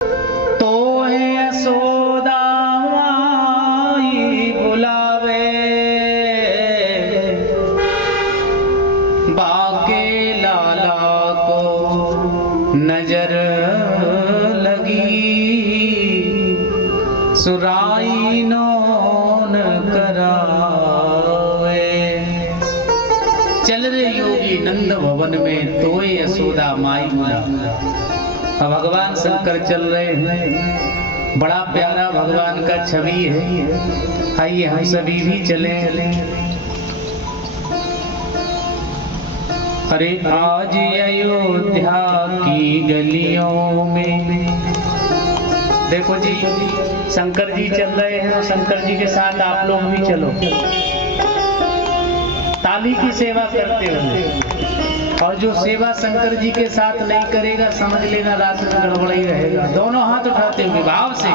तो है यशोदा माई बुलावे, बाके लाला को नजर लगी, सुराई नौन करावे। चल रे योगी नंद भवन में, तो यशोदा माई बुलावे। अब भगवान शंकर चल रहे हैं, बड़ा प्यारा भगवान का छवि है। आइए हम सभी भी चले। अरे आज अयोध्या की गलियों में, देखो जी शंकर जी चल रहे हैं और शंकर जी के साथ आप लोग भी चलो, ताली की सेवा करते हुए। और जो सेवा शंकर जी के साथ नहीं करेगा समझ लेना रात में गड़बड़ ही रहेगा। दोनों हाथ उठाते हुए भाव से।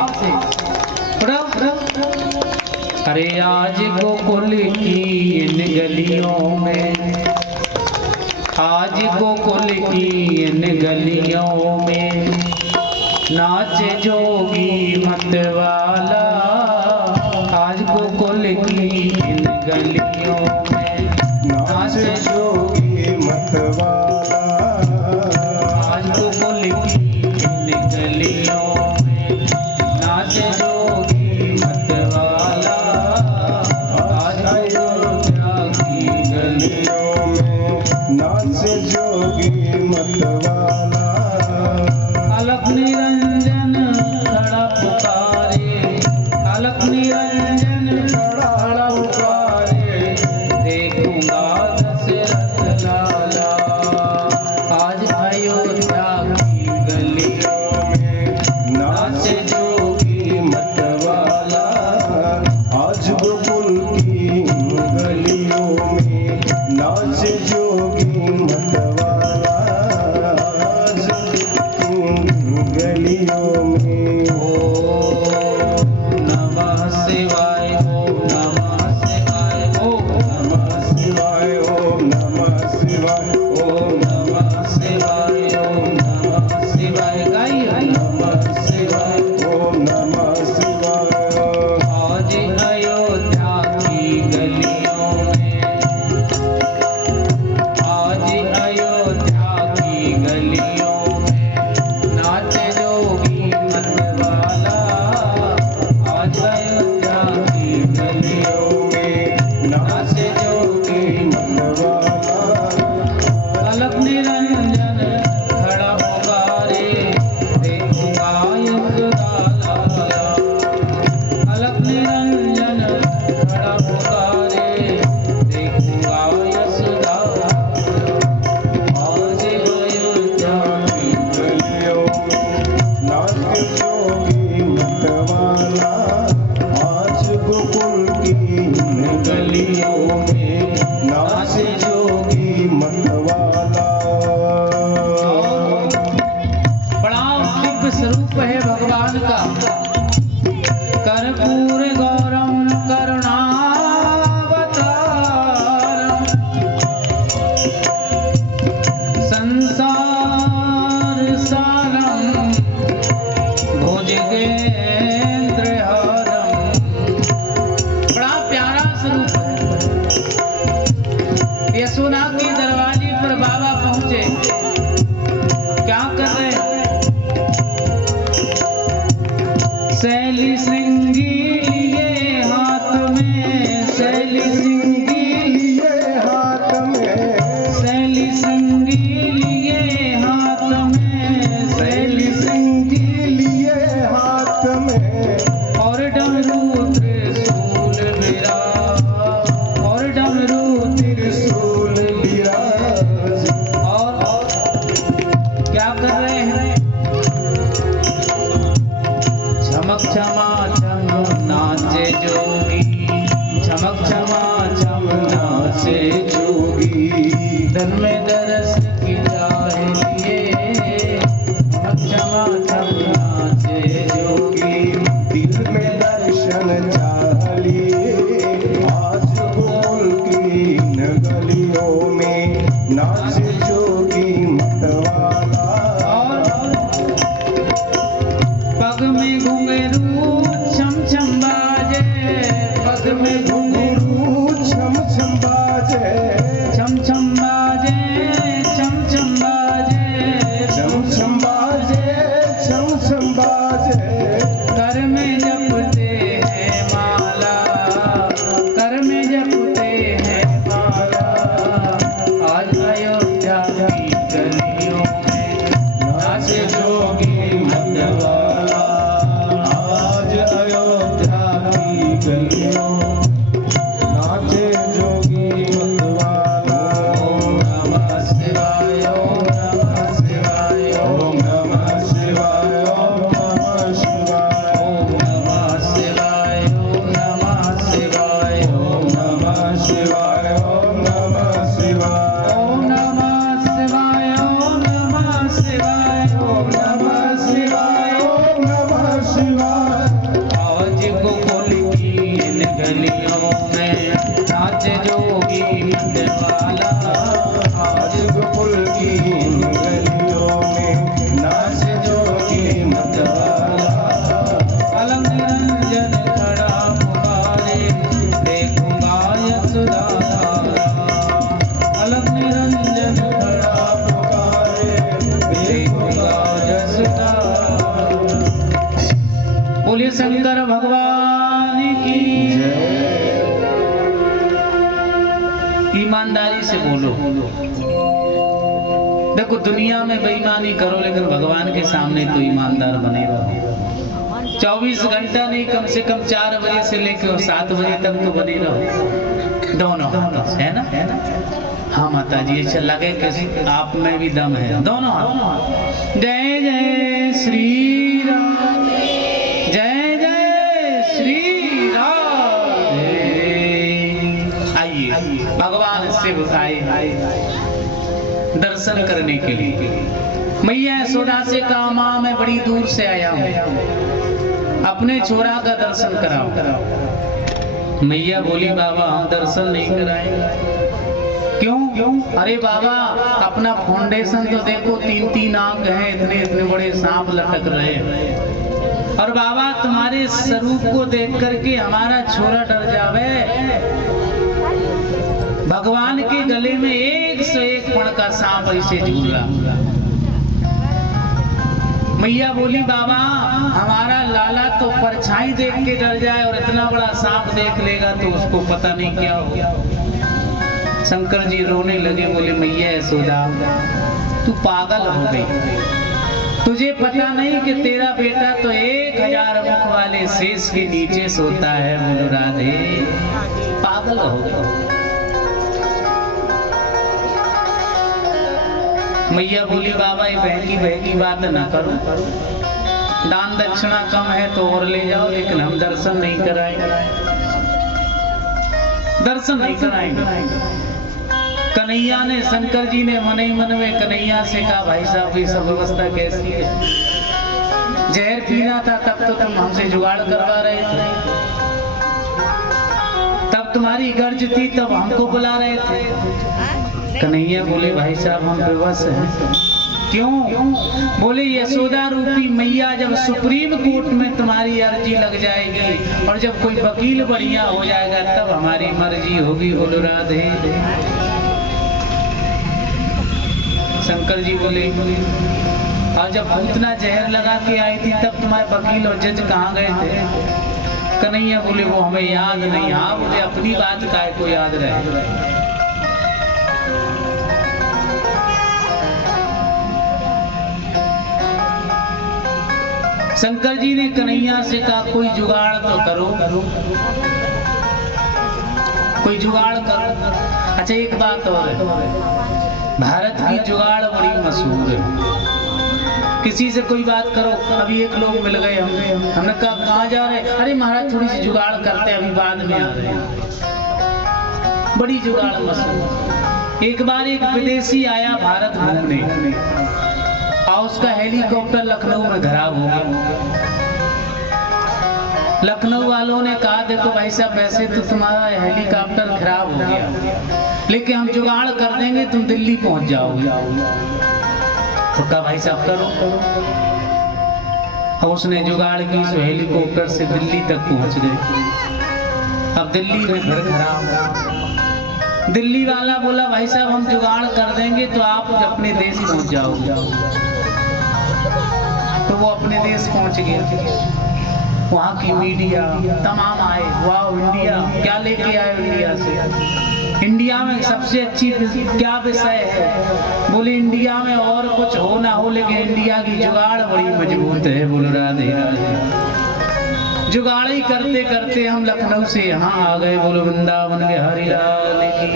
अरे आज गोकुल की इन गलियों में, आज गोकुल की इन गलियों में, नाचे जोगी मतवाला। आज गोकुल की इन गलियों में, नाचे जोगी मतवाला। आज गोकुल की इन गलियों में, नाचे जोगी मतवाला। आज अयोध्या की गलियों में, नाचे जोगी मतवाला। अलख निरंजन खड़ा पुकारे, अलख निरंजन खड़ा पुकारे, देखूंगा दशरथ लाला। आज अयोध्या की गलियों में, नाचे जोगी मतवाला। आज गोकुल की गलियों में, नाचे जोगी मतवाला। आज गलियों में। ओम नमः शिवाय, ओम नमः शिवाय, ओम नमः शिवाय, ओम नमः शिवाय, ओम नमः शिवाय, ओम नमः शिवाय। गाइए नमः शिवाय, ओम नमः शिवाय। आज अयोध्या की गलियों में, आज अयोध्या की गलियों में, नाचे जोगी मतवाला। आज अयोध्या की गलियों में, नाचे जोगी मतवाला। अलख निरंजन खड़ा पुकारे, देखूंगा यशोदा। अलख निरंजन खड़ा पुकारे, देखूंगा यशोदा। आज अयोध्या की गलियों में, नाचे जोगी मतवाला। आज गोकुल की गलियों में, नाचे जोगी मतवाला। बड़ा दिव्य स्वरूप है भगवान का। कर्पूर गौरम करुणावतारम, संसार सारम, भुजगेंद्रहारम। बड़ा प्यारा स्वरूप है। यशोदा के दरवाजे पर बाबा पहुंचे, क्या कर रहे हैं? शैली श्रृंगी लिए हाथ में, शैली श्रृंगी लिए हाथ में, शैली श्रृंगी लिए हाथ में, शैली श्रृंगी लिए हाथ में। और डमरू त्रिशूल विराज, और डमरू त्रिशूल विराज। और क्या कर रहे हैं? झमक झमा छम छम बाजे कर में जपते हैं माला, कर में जपते हैं माला। आज अयोध्या की गलियों में नाचे जोगी मतवाला, आज अयोध्या की गलियों नाचे जोगी मतवाला। ओम नमः शिवाय, ओम नमः शिवाय, ओम नमः शिवाय, ओम नमः शिवाय, ओम नमः शिवाय, ओम नमः शिवाय, ओम नमः शिवाय, ओम नमः शिवाय, ओम नमः शिवाय, ओम नमः शिवाय, ओम नमः शिवाय। ओम नमः शिवाय। आज गोकुल की इन गलियों में नाचे जोगी मतवाला, आज गोकुल की इन गलियों में नाचे जोगी मतवाला। अलग निरंजन खड़ा पुकारे, देखूंगा यशोदा धारा। अलग निरंजन खड़ा पुकारे देखूंगा यशोदा। बोलिए शंकर भगवान की। ईमानदारी से बोलो। देखो दुनिया में बेईमानी करो लेकिन भगवान के सामने तो ईमानदार बने रहो। 24 घंटा नहीं, कम से कम 4 बजे से लेकर 7 बजे तक तो बने रहो दोनों हाथों से, है ना? हाँ माता जी, अच्छा लगे कि आप में भी दम है। दोनों हाथ। जय जय श्री राम, जय जय श्री राम। आइए भगवान शिव आए दर्शन करने के लिए। मैया यशोदा से कहा मां मैं बड़ी दूर से आया हूं, अपने छोरा का दर्शन कराओ। मैया बोली बाबा हम दर्शन नहीं कराएंगे। क्यों? अरे बाबा अपना फाउंडेशन तो देखो, 3-3 आंख हैं, इतने इतने बड़े सांप लटक रहे हैं। और बाबा तुम्हारे स्वरूप को देख करके हमारा छोरा डर जावे। भगवान के गले में 101 फण का सांप ऐसे झूला। मैया बोली बाबा हमारा लाला तो परछाई देख के डर जाए और इतना बड़ा सांप देख लेगा तो उसको पता नहीं क्या होगा। शंकर जी रोने लगे, बोले मैया यशोदा तू पागल हो गई, तुझे पता नहीं कि तेरा बेटा तो 1000 मुख वाले शेष के नीचे सोता है। बोलो राधे पागल हो गई। मैया बोली बाबा ये बहकी बात ना करो, दान दक्षिणा कम है तो और ले जाओ, लेकिन हम दर्शन नहीं कराएंगे, दर्शन नहीं कराएंगे। कन्हैया ने, शंकर जी ने मन ही मन में कन्हैया से कहा भाई साहब ये सब व्यवस्था कैसी है? जहर पीना था तब तो तुम हमसे जुगाड़ करवा रहे थे, तब तुम्हारी गर्ज थी तब हमको बुला रहे थे। कन्हैया बोले भाई साहब हम बेबस हैं। क्यों? बोले यशोदा रूपी मैया जब सुप्रीम कोर्ट में तुम्हारी अर्जी लग जाएगी और जब कोई वकील बढ़िया हो जाएगा तब हमारी मर्जी होगी। बोलो राधे। शंकर जी बोले और जब पूतना जहर लगा के आई थी तब तुम्हारे वकील और जज कहाँ गए थे? कन्हैया बोले वो हमें याद नहीं। हाँ बोले अपनी बात काय को याद रहे। शंकर जी ने कन्हैया से कहा कोई जुगाड़ तो करो, कोई जुगाड़ करो। अच्छा एक बात और है, भारत की जुगाड़ बड़ी मशहूर है। किसी से कोई बात करो, अभी एक लोग मिल गए हमने कहा कहाँ जा रहे? अरे महाराज थोड़ी सी जुगाड़ करते हैं, अभी बाद में आ रहे हैं। बड़ी जुगाड़ मशहूर। एक बार एक विदेशी आया भारत घूमने और उसका हेलीकॉप्टर लखनऊ में खराब हो गया। लखनऊ वालों ने कहा देखो भाई साहब वैसे तो तुम्हारा हेलीकॉप्टर खराब हो गया, लेकिन हम जुगाड़ कर देंगे, तुम दिल्ली पहुंच जाओगे। तो कहा भाई साहब करो। और उसने जुगाड़ की, सो हेलीकॉप्टर से दिल्ली तक पहुंच गए। अब दिल्ली में घर खराब। दिल्ली वाला बोला भाई साहब हम जुगाड़ कर देंगे तो आप अपने देश पहुंच जाओगे। तो वो अपने देश पहुंच गए। वहाँ की मीडिया तमाम आए, वाह इंडिया, क्या लेके आए इंडिया से, इंडिया में सबसे अच्छी क्या विषय है। बोले इंडिया में और कुछ हो ना हो लेकिन इंडिया की जुगाड़ बड़ी मजबूत है। बोल राधे राधे। जुगाड़ी करते करते हम लखनऊ से यहाँ आ गए। बोलो वृंदावन बिहारी लाल की।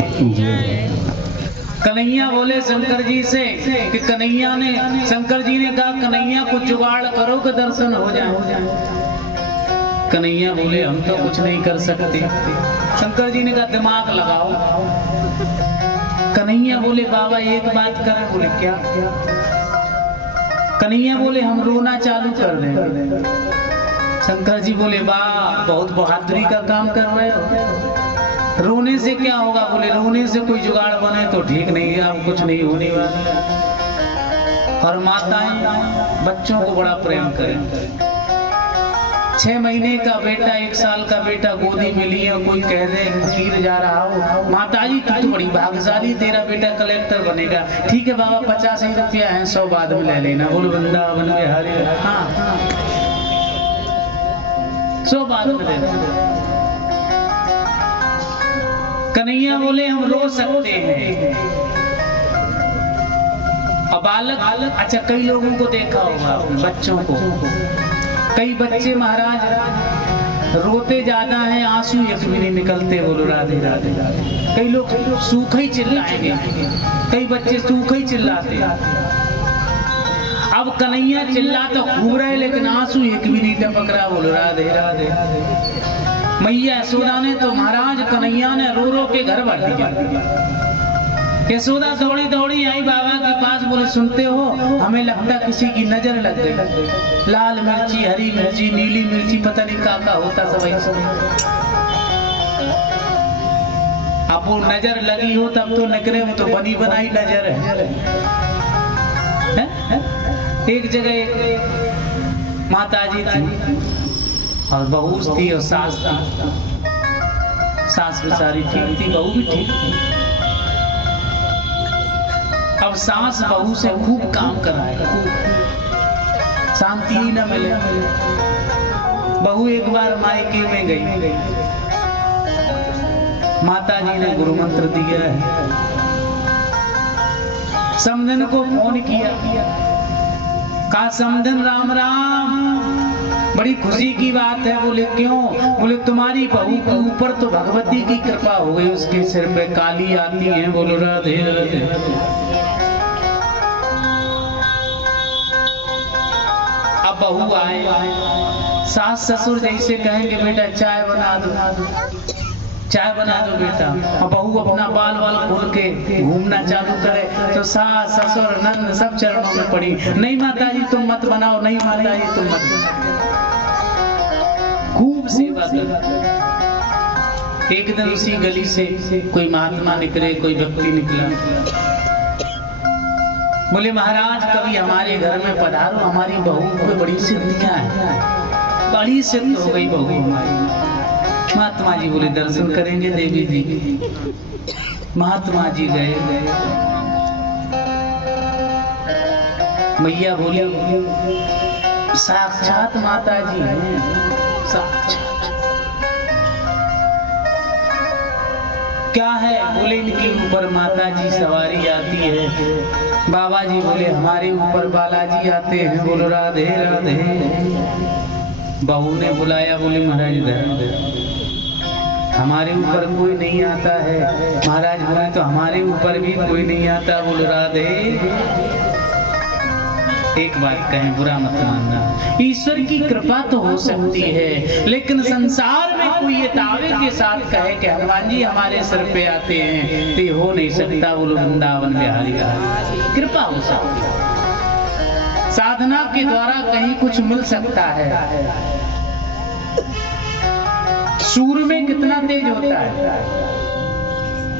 कन्हैया बोले शंकर जी से कि कन्हैया ने, शंकर जी ने कहा कन्हैया कुछ जुगाड़ करो कि दर्शन हो जाए। कन्हैया बोले हम तो कुछ नहीं कर सकते। शंकर जी ने कहा दिमाग लगाओ। कन्हैया बोले बाबा एक बात करें। बोले क्या? कन्हैया बोले हम रोना चालू कर देंगे। शंकर जी बोले वाह बहुत बहादुरी का काम कर रहे हो। रोने से क्या होगा? बोले रोने से कोई जुगाड़ बने तो ठीक नहीं है, अब कुछ नहीं होने वाला। और माताएं बच्चों को बड़ा प्रेम करें। 6 महीने का बेटा, 1 साल का बेटा गोदी में लिए, कोई कह दे फकीर जा रहा हो, माताजी तू तो बड़ी भाग्यशाली, तेरा बेटा कलेक्टर बनेगा। ठीक है बाबा 50 ही रुपया है, 100 बाद में ले लेना। बोलो वृंदावन बिहारी। हाँ 100 बाद में ले लेना। कन्हैया बोले हम रो सकते हैं। अब बालक, अच्छा कई लोगों को देखा होगा बच्चों को, कई बच्चे महाराज रोते ज्यादा हैं, आंसू एक भी नहीं निकलते। बोलो राधे राधे। कई लोग सूखे ही चिल्लाएंगे, कई बच्चे सूखे ही चिल्लाते। अब कन्हैया चिल्ला तो खूब रहे लेकिन आंसू एक भी नहीं टपक रहा। बोलो राधे राधे। मैया यशोदा ने तो महाराज कन्हैया ने रो रो के घर भर दिया। यशोदा दौड़ी दौड़ी आई बाबा के पास। बोले सुनते हो हमें लगता किसी की नजर लग गई। लाल मिर्ची, हरी मिर्ची, नीली मिर्ची, पता नहीं क्या होता सब ऐसा। अब वो नजर लगी हो तब तो निकले, वो तो बनी बनाई नजर है। एक जगह एक माताजी थी और बहू थी और सास थी। सास बेचारी ठीक थी, बहू भी ठीक थी। अब सास बहू से खूब काम कराए, खूब, शांति ही न मिले। बहू एक बार मायके में गई, माताजी ने गुरु मंत्र दिया है। समधन को फोन किया, कहा समधन राम राम, बड़ी खुशी की बात है। बोले क्यों? बोले तुम्हारी बहू के ऊपर तो भगवती की कृपा हो गई, उसके सिर पे काली आती है। बोलो राधे राधे। अब बहू आए, सास ससुर जैसे कहेंगे बेटा चाय बना दो, चाय बना दो बेटा। और बहू अपना बाल बाल खोल के घूमना चालू करे तो सास ससुर नंद सब चरणों में पड़ी। नहीं माताजी तुम मत बनाओ, नहीं माताजी तुम मत। खूब सेवा कर। एक दिन उसी गली से कोई महात्मा निकले, कोई व्यक्ति निकला। बोले महाराज कभी हमारे घर में पधारो, हमारी बहू को बड़ी सिद्धियां हैं, बड़ी सिद्ध हो गई बहू हमारी। महात्मा जी बोले दर्शन करेंगे देवी जी। महात्मा जी गए। मैया बोली साक्षात माता जी हैं, साक्षात। क्या है? बोले इनके ऊपर माता जी सवारी आती है। बाबा जी बोले हमारे ऊपर बालाजी आते हैं। बोलो राधे राधे। बहू ने बुलाया, बोले महाराज हमारे ऊपर कोई नहीं आता है। महाराज बोले तो हमारे ऊपर भी कोई नहीं आता। बोलो राधे। एक बात कहें बुरा मत मानना, ईश्वर की कृपा तो हो सकती है लेकिन संसार में कोई ये दावे के साथ कहे कि हनुमान जी हमारे सर पे आते हैं तो ये हो नहीं सकता। बोलो वृंदावन बिहारी कृपा हो सकती है, साधना के द्वारा कहीं कुछ मिल सकता है। सूर्य में कितना तेज होता है,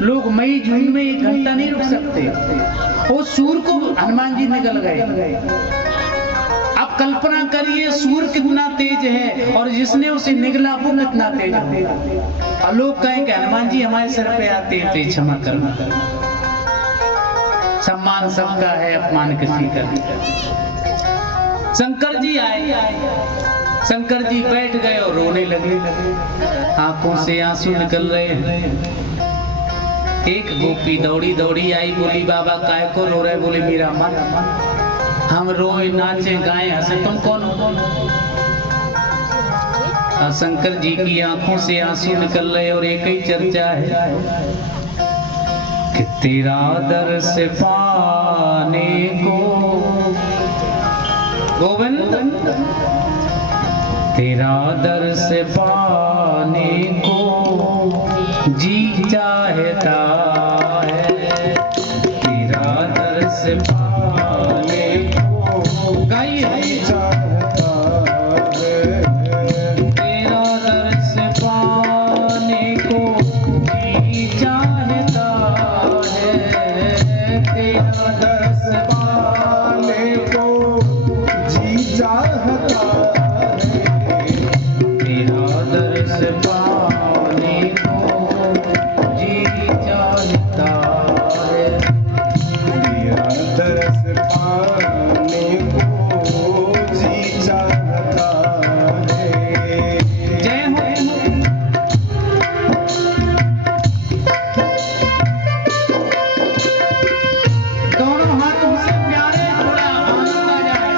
लोग मई जून में 1 घंटा नहीं रुक सकते। वो सूर्य को हनुमान जी निकल गए। अब कल्पना करिए सूर्य कितना तेज है और जिसने उसे निगला वो कितना तेज होगा। और लोग कहें कि हनुमान जी हमारे सर पे आते हैं तो क्षमा करना। सम्मान सबका है, अपमान किसी का नहीं। शंकर जी आए, शंकर जी बैठ गए और रोने लगे, आंखों से आंसू निकल रहे हैं। एक गोपी दौड़ी दौड़ी आई, बोली बाबा काय को रो रहे? बोले मेरा मन, हम रोए नाचे गाए हंसे, तुम कौन हो? शंकर जी की आंखों से आंसू निकल रहे और एक ही चर्चा है कि तेरा दर्श पाने को गोविंद, तेरा दर्श पाने को जी चाहता है, तेरा दर्श पाने को गाइए चाहता है, तेरा दर्श पाने को जी चाहता है, तेरा दर्श पाने को जी चाहता है, तेरा दर्श पाने को जी चाहता है। तेरा दर्श पाने को जी चाहता है। जय हो। दोनों हाथों से प्यारे थोड़ा आनंद आ जाए।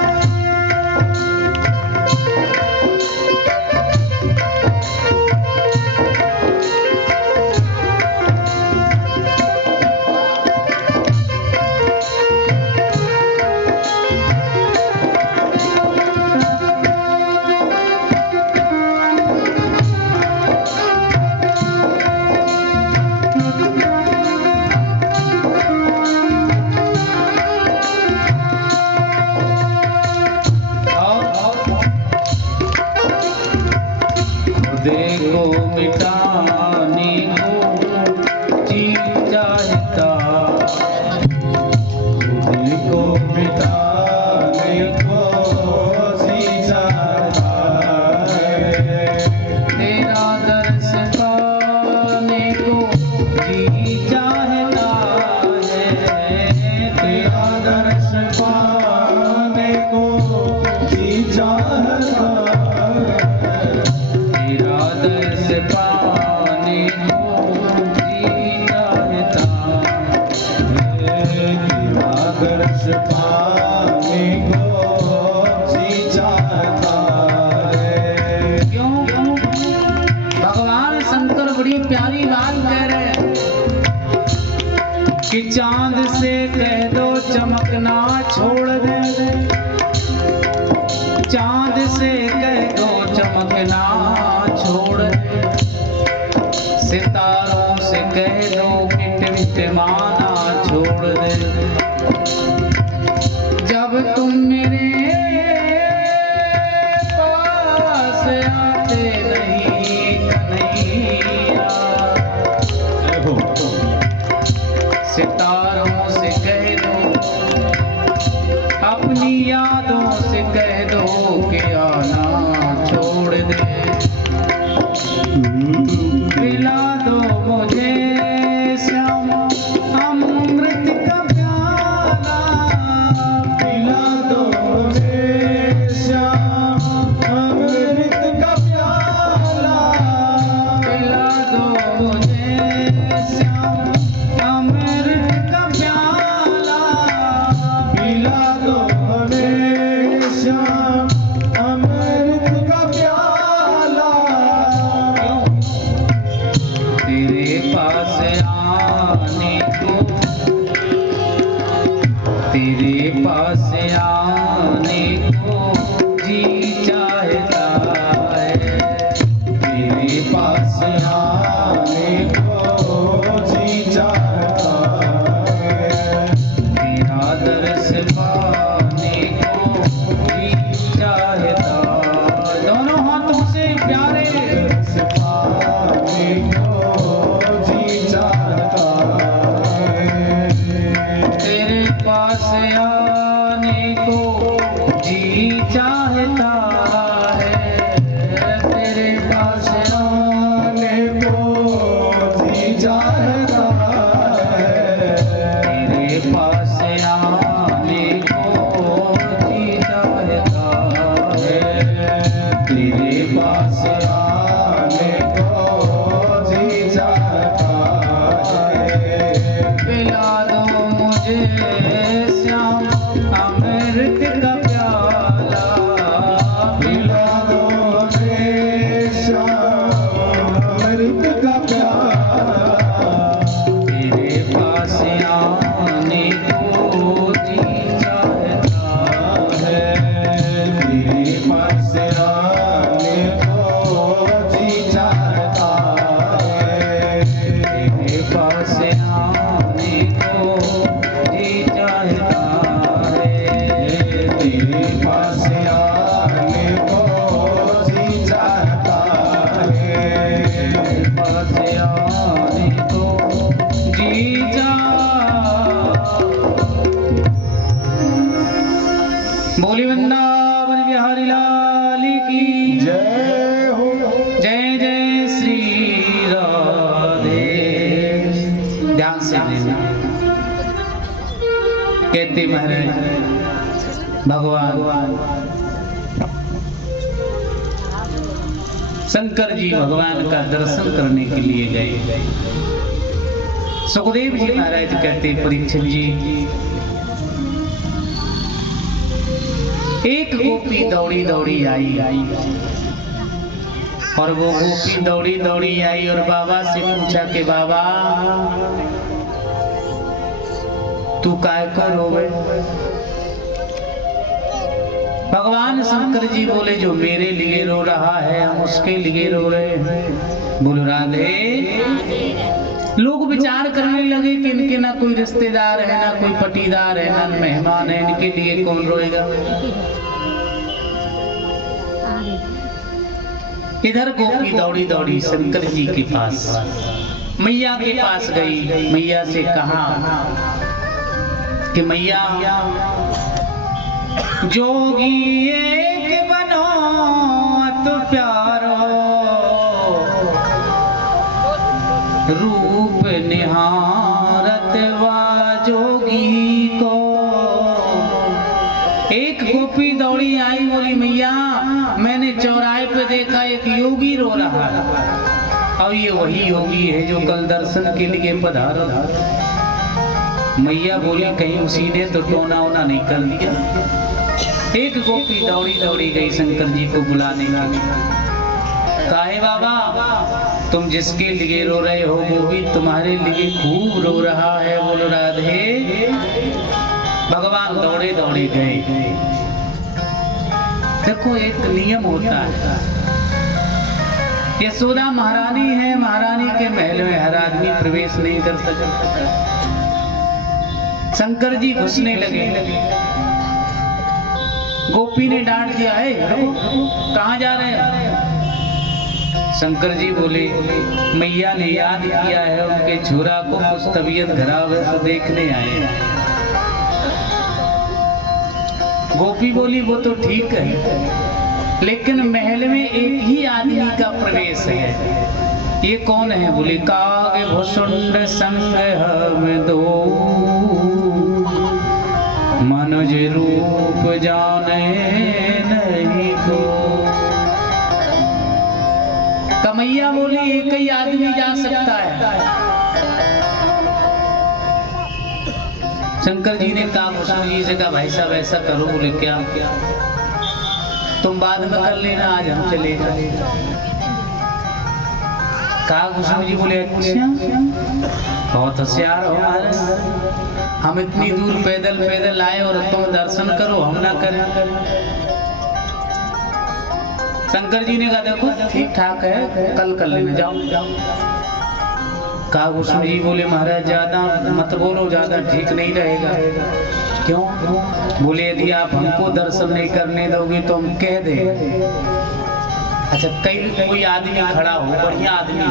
खुदे को मिटाने को जी चाहता, खुद को मिटाने को जी चाहता है, तेरा दर्श पाने को जी चाहता है, तेरा दर्श पाने को जी चाहता है, तेरा दर्श पाने को जी चाहता तेरा दर्श पाने को जी चाहता है। क्यों? भगवान शंकर बड़ी प्यारी बात कह रहे हैं कि चांद से कह दो चमकना छोड़ दे, चांद से कह दो चमकना छोड़ दे, सितारों से कह दो कि टिमटिमाना छोड़ दे। जब तुम मेरे पास आते नहीं कन्हैया, सितारों से कह दो, अपनी यादों से कह दो कि आना छोड़ दे, पिला दो मुझे श्याम अमृत का प्याला, पिला दो मुझे श्याम अमृत का प्याला, पिला दो मुझे श्याम अमृत का प्याला, पिला दो हमें श्याम अमृत का प्याला। तेरे पास आने को जी चाहता है। पिला दो मुझे श्याम अमृत का प्याला, पिला दो रे श्याम अमृत का प्याला। तेरे पास आने को जी चाहता है तेरे पास आने को जी चाहता है। तेरे पास आने को जी चाहता है। तेरे पास आने को जी चाहता है। तेरे पास आने को जी बोली वृंदावन बिहारी लाल की जय हो। जय जय श्री राधे। ध्यान से लेना। कहते महाराज भगवान शंकर जी भगवान का दर्शन करने के लिए गए। सुखदेव जी महाराज कहते परीक्षित जी, एक गोपी दौड़ी दौड़ी आई और वो गोपी दौड़ी दौड़ी आई और बाबा से पूछा कि बाबा तू काय को रोवे? भगवान शंकर जी बोले जो मेरे लिए रो रहा है हम उसके लिए रो रहे हैं। बोलो राधे। लोग विचार करने लगे कि इनके ना कोई रिश्तेदार है, ना कोई पटीदार है, ना मेहमान है, इनके लिए कौन रोएगा। इधर गोपी दौड़ी दौड़ी शंकर जी के पास मैया के पास गई। मैया से कहा कि मैया जोगी एक बनो तो प्यारो, रूप निहारत वा जोगी को। एक गोपी दौड़ी आई, बोली मैया मैंने चौराहे पे देखा एक योगी रो रहा है और ये वही योगी है जो कल दर्शन के लिए पधारा था। मैया बोली कहीं उसी ने तो टोना ओना नहीं कर दिया। एक गोपी दौड़ी दौड़ी गई शंकर जी को बुलाने का। काहे बाबा तुम जिसके लिए रो रहे हो वो भी तुम्हारे लिए खूब रो रहा है। बोलो राधे। भगवान दौड़े दौड़े गए। देखो एक नियम होता है, यशोदा महारानी है, महारानी के महल में हर आदमी प्रवेश नहीं कर सकता। शंकर जी घुसने लगे। गोपी ने डांट दिया, है कहाँ जा रहे हैं? शंकर जी बोले मैया ने याद किया है उनके छोरा को कुछ तबीयत खराब है तो देखने आए। गोपी बोली वो तो ठीक है लेकिन महल में एक ही आदमी का प्रवेश है, ये कौन है? बोले काग भुसुंड संग हम दो, मनुज रूप जाने नहीं को। कमैया बोली एक ही आदमी जा सकता है। शंकर जी ने कहा भूषण जी से कहा भाई साहब ऐसा करो। बोले क्या? तुम बाद में कर लेना, आज हम चले जाए। कहा भूषण जी बोले अच्छा बहुत होशियार हो महाराज, हम इतनी दूर पैदल पैदल आए और तुम दर्शन करो हम ना करें। शंकर जी ने कहा देखो ठीक ठाक है कल कर लेना, जाओ। कहा भूषण जी बोले महाराज ज्यादा मत बोलो, ज्यादा ठीक नहीं रहेगा। क्यों? बोले यदि आप हमको दर्शन नहीं करने दोगे तो हम कह दे। अच्छा कोई आदमी खड़ा हो, बढ़िया आदमी,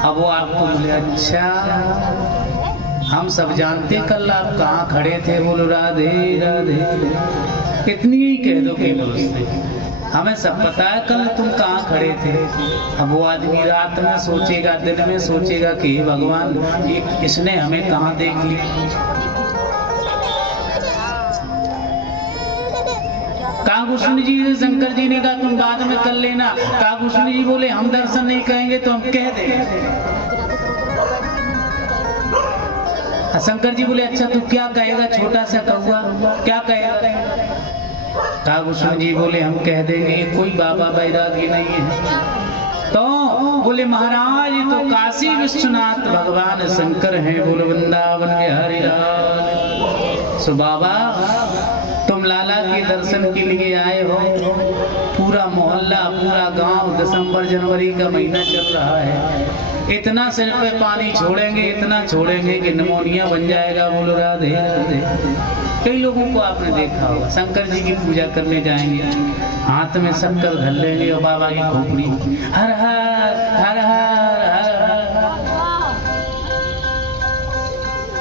अब वो आपको बोले अच्छा हम सब जानते कल आप कहाँ खड़े थे। बोलो राधे राधे। इतनी ही कह दो केवल उससे, हमें सब पता है कल तुम कहाँ खड़े थे। अब वो आदमी रात में सोचेगा, दिन में सोचेगा कि भगवान इसने हमें कहाँ देख लिया। काकुष्ण जी से शंकर जी ने कहा तुम बाद में कर लेना। काकुष्ण जी बोले हम दर्शन नहीं करेंगे तो हम कह देंगे। शंकर जी बोले अच्छा तू क्या कहेगा, छोटा सा कौआ क्या कहेगा? काकुष्ण जी बोले हम कह देंगे कोई बाबा बैरागी नहीं है। तो बोले महाराज तो काशी विश्वनाथ भगवान शंकर हैं, बोलो वृंदावन बिहारी लाल। सो बाबा तुम लाला के दर्शन के लिए आए हो, पूरा मोहल्ला पूरा गांव दिसंबर जनवरी का महीना चल रहा है, इतना सिर पे पानी छोड़ेंगे, इतना छोड़ेंगे कि निमोनिया बन जाएगा। बोलो राधे राधे। कई लोगों को आपने देखा होगा शंकर जी की पूजा करने जाएंगे, हाथ में शक्कर धर लेंगे और बाबा की खोपड़ी हर हर हर हर हर हर।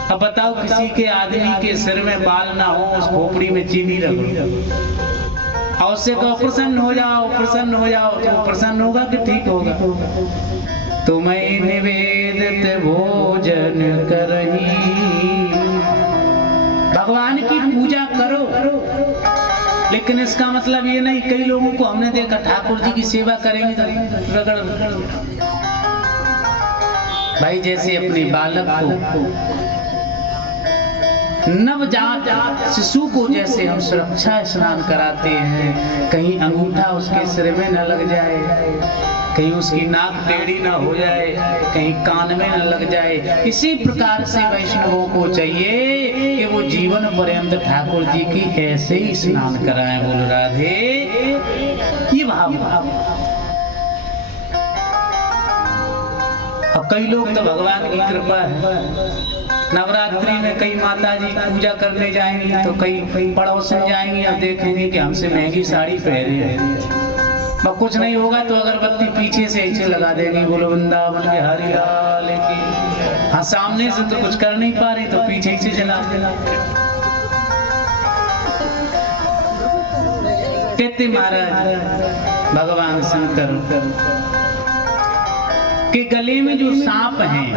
अब बताओ किसी के आदमी के सिर में बाल ना हो, उस खोपड़ी में चीनी रगड़ो और उससे कहो प्रसन्न हो जाओ, प्रसन्न हो जाओ, तो प्रसन्न होगा कि ठीक होगा? तुम्हें निवेदित भोजन करही, भगवान की पूजा करो, लेकिन इसका मतलब ये नहीं। कई लोगों को हमने देखा ठाकुर जी की सेवा करेंगे तो रगड़ भाई, जैसे अपने बालक को नवजात शिशु को जैसे हम सुरक्षा स्नान कराते हैं, कहीं अंगूठा उसके सिर में न लग जाए, कहीं उसकी नाक टेढ़ी ना हो जाए, कहीं कान में न लग जाए, इसी प्रकार से वैष्णवों को चाहिए कि वो जीवन पर्यंत ठाकुर जी की ऐसे ही स्नान कराएं। बोल राधे। ये भाव अब कई लोग तो भगवान की कृपा है, नवरात्रि में कई माता जी पूजा करने जाएंगी तो कई पड़ोसन जाएंगी, अब देखेंगे कि हमसे महंगी साड़ी पहने हैं, कुछ नहीं होगा तो अगरबत्ती पीछे से ऐसे लगा देंगे। बोलो वृंदावन बिहारी लाल की। हाँ सामने से तो कुछ कर नहीं पा रही तो पीछे से जला देना। कहते महाराज भगवान शंकर के गले में जो सांप हैं,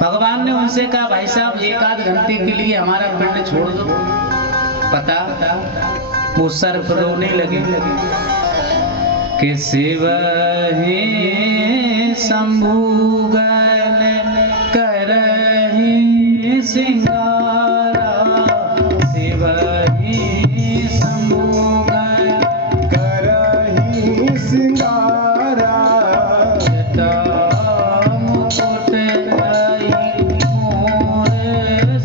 भगवान ने उनसे कहा भाई साहब एक आध घंटे के लिए हमारा पिंड छोड़ दो। पता वो सर्प रोने लगे कि शिवहि शंभुगन करहि सिंगारा, शिवहि शंभुगन करहि सिंगारा, मुकुट आई मोर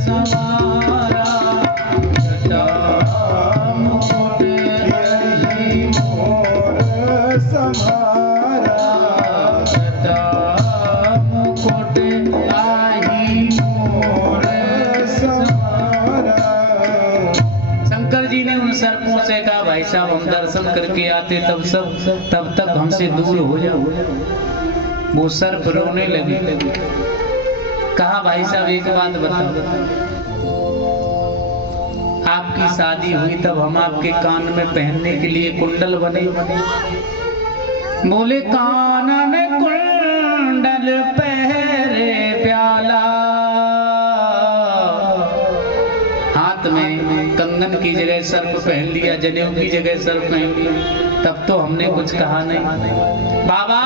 सवारा, मुकुट आई मोर समारा, मुकुट आई मोर समारा। शंकर जी ने उन सर्पों से कहा भाई साहब हम दर्शन करके आते तब तक हमसे दूर हो जाओ। वो सर्प रोने लगे। कहा भाई साहब एक बात बताओ, आपकी शादी हुई तब हम आपके कान में पहनने के लिए कुंडल बने। बोले कान में कुंडल पहरे प्याला, हाथ में कंगन की जगह सर्प पहन लिया, जनेऊ की जगह सर्प पहन लिया, तब तो हमने कुछ कहा नहीं। बाबा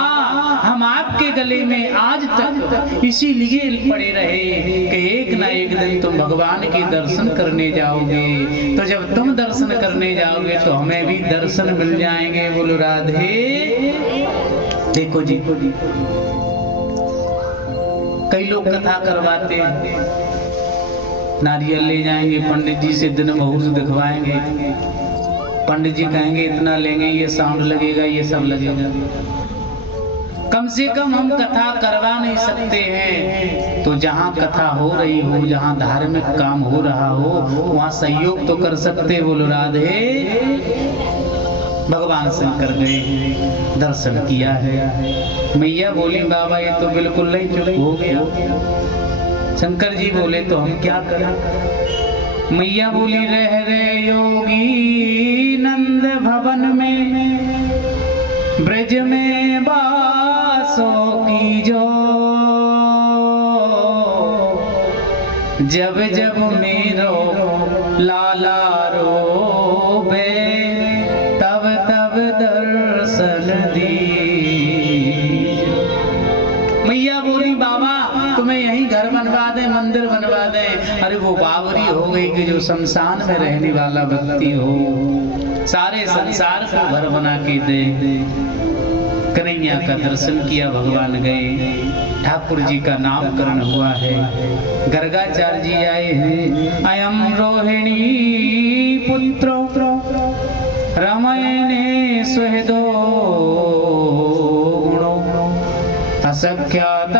हम आपके गले में आज तक इसीलिए पड़े रहे कि एक ना एक दिन तुम भगवान के दर्शन करने जाओगे, तो जब तुम दर्शन करने जाओगे तो हमें भी दर्शन मिल जाएंगे। बोलो राधे। देखो जी कई लोग कथा करवाते हैं, नारियल ले जाएंगे पंडित जी से, दिन मुहूर्त दिखवाएंगे, पंडित जी कहेंगे इतना लेंगे, ये साउंड लगेगा, ये सब लगेगा। कम से कम हम कथा करवा नहीं सकते हैं तो जहाँ कथा हो रही हो, जहाँ धार्मिक काम हो रहा हो, वहाँ सहयोग तो कर सकते। बोलो राधे। भगवान शंकर गए, दर्शन किया है। मैया बोली बाबा ये तो बिल्कुल नहीं, चुप हो गया। शंकर जी बोले तो हम क्या करें? मैया बोली रह रे योगी नंद भवन में, ब्रज में बासो की जो, जब जब मेरो लाला रोवे बावरी हो गई कि जो शमशान में रहने वाला व्यक्ति हो, सारे संसार को घर बना के दे। कन्हैया का दर्शन किया, भगवान गए, ठाकुर जी का नामकरण हुआ है। गर्गाचार्य जी आए हैं, अयम रोहिणी पुत्रो रमयने सुहृदो गुणो असख्यात